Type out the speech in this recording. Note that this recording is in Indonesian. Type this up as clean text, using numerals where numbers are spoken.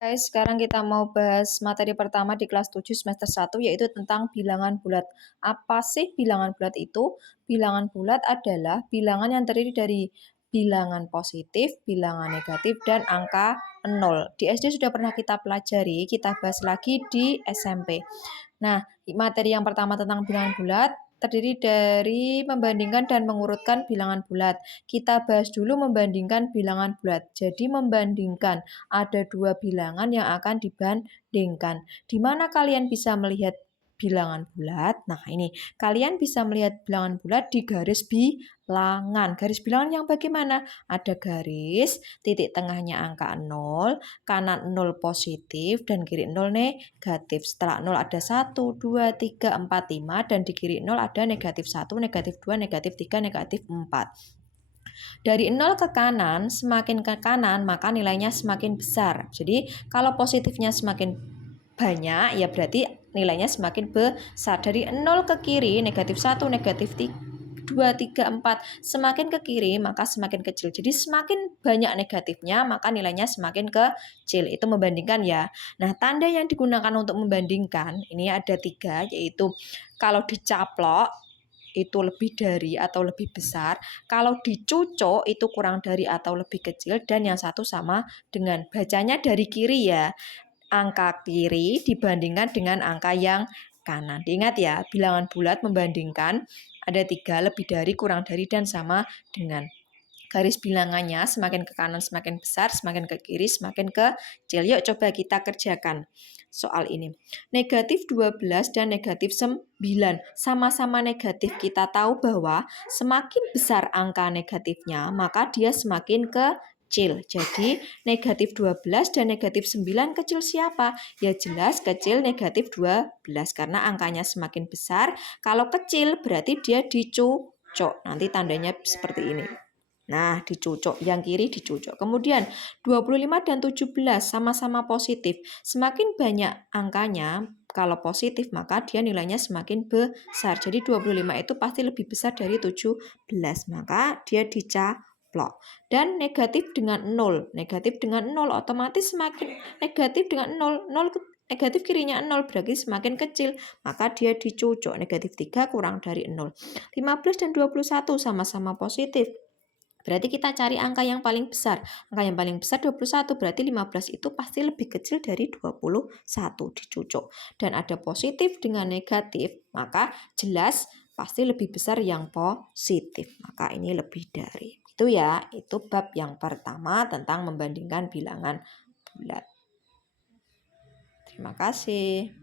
Guys, sekarang kita mau bahas materi pertama di kelas 7 semester 1 yaitu tentang bilangan bulat. Apa sih bilangan bulat itu? Bilangan bulat adalah bilangan yang terdiri dari bilangan positif, bilangan negatif, dan angka 0. Di SD sudah pernah kita pelajari, kita bahas lagi di SMP. Nah, materi yang pertama tentang bilangan bulat terdiri dari membandingkan dan mengurutkan bilangan bulat. Kita bahas dulu membandingkan bilangan bulat. Jadi membandingkan ada dua bilangan yang akan dibandingkan. Di mana kalian bisa melihat bilangan bulat? Nah, ini kalian bisa melihat bilangan bulat di garis bilangan. Garis bilangan yang bagaimana? Ada garis, titik tengahnya angka 0, kanan 0 positif dan kiri 0 negatif. Setelah 0 ada 1, 2, 3, 4, 5 dan di kiri 0 ada negatif 1, negatif 2, negatif 3, negatif 4. Dari 0 ke kanan, semakin ke kanan maka nilainya semakin besar. Jadi kalau positifnya semakin banyak ya berarti nilainya semakin besar. Dari 0 ke kiri, negatif 1, negatif 2, 3, 4, semakin ke kiri maka semakin kecil. Jadi semakin banyak negatifnya maka nilainya semakin kecil. Itu membandingkan ya. Nah, tanda yang digunakan untuk membandingkan ini ada 3, yaitu kalau dicaplok itu lebih dari atau lebih besar, kalau dicucuk itu kurang dari atau lebih kecil, dan yang satu sama dengan. Bacanya dari kiri ya, angka kiri dibandingkan dengan angka yang kanan. Diingat ya, bilangan bulat membandingkan ada 3, lebih dari, kurang dari, dan sama dengan. Garis bilangannya semakin ke kanan semakin besar, semakin ke kiri semakin kecil. Yuk coba kita kerjakan soal ini. Negatif 12 dan negatif 9. Sama-sama negatif. Kita tahu bahwa semakin besar angka negatifnya, maka dia semakin kecil. Jadi negatif 12 dan negatif 9 kecil siapa? Ya jelas kecil negatif 12 karena angkanya semakin besar. Kalau kecil berarti dia dicucuk. Nanti tandanya seperti ini. Nah, dicucuk. Yang kiri dicucuk. Kemudian 25 dan 17 sama-sama positif. Semakin banyak angkanya, kalau positif maka dia nilainya semakin besar. Jadi 25 itu pasti lebih besar dari 17. Maka dia dicaplok. Dan negatif dengan 0. Negatif dengan 0 otomatis semakin negatif dengan 0. 0 negatif kirinya 0 berarti semakin kecil. Maka dia dicucuk. Negatif 3 kurang dari 0. 15 dan 21 sama-sama positif. Berarti kita cari angka yang paling besar. Angka yang paling besar 21, berarti 15 itu pasti lebih kecil dari 21 dicucuk. Dan ada positif dengan negatif, maka jelas pasti lebih besar yang positif. Maka ini lebih dari. Itu ya, itu bab yang pertama tentang membandingkan bilangan bulat. Terima kasih.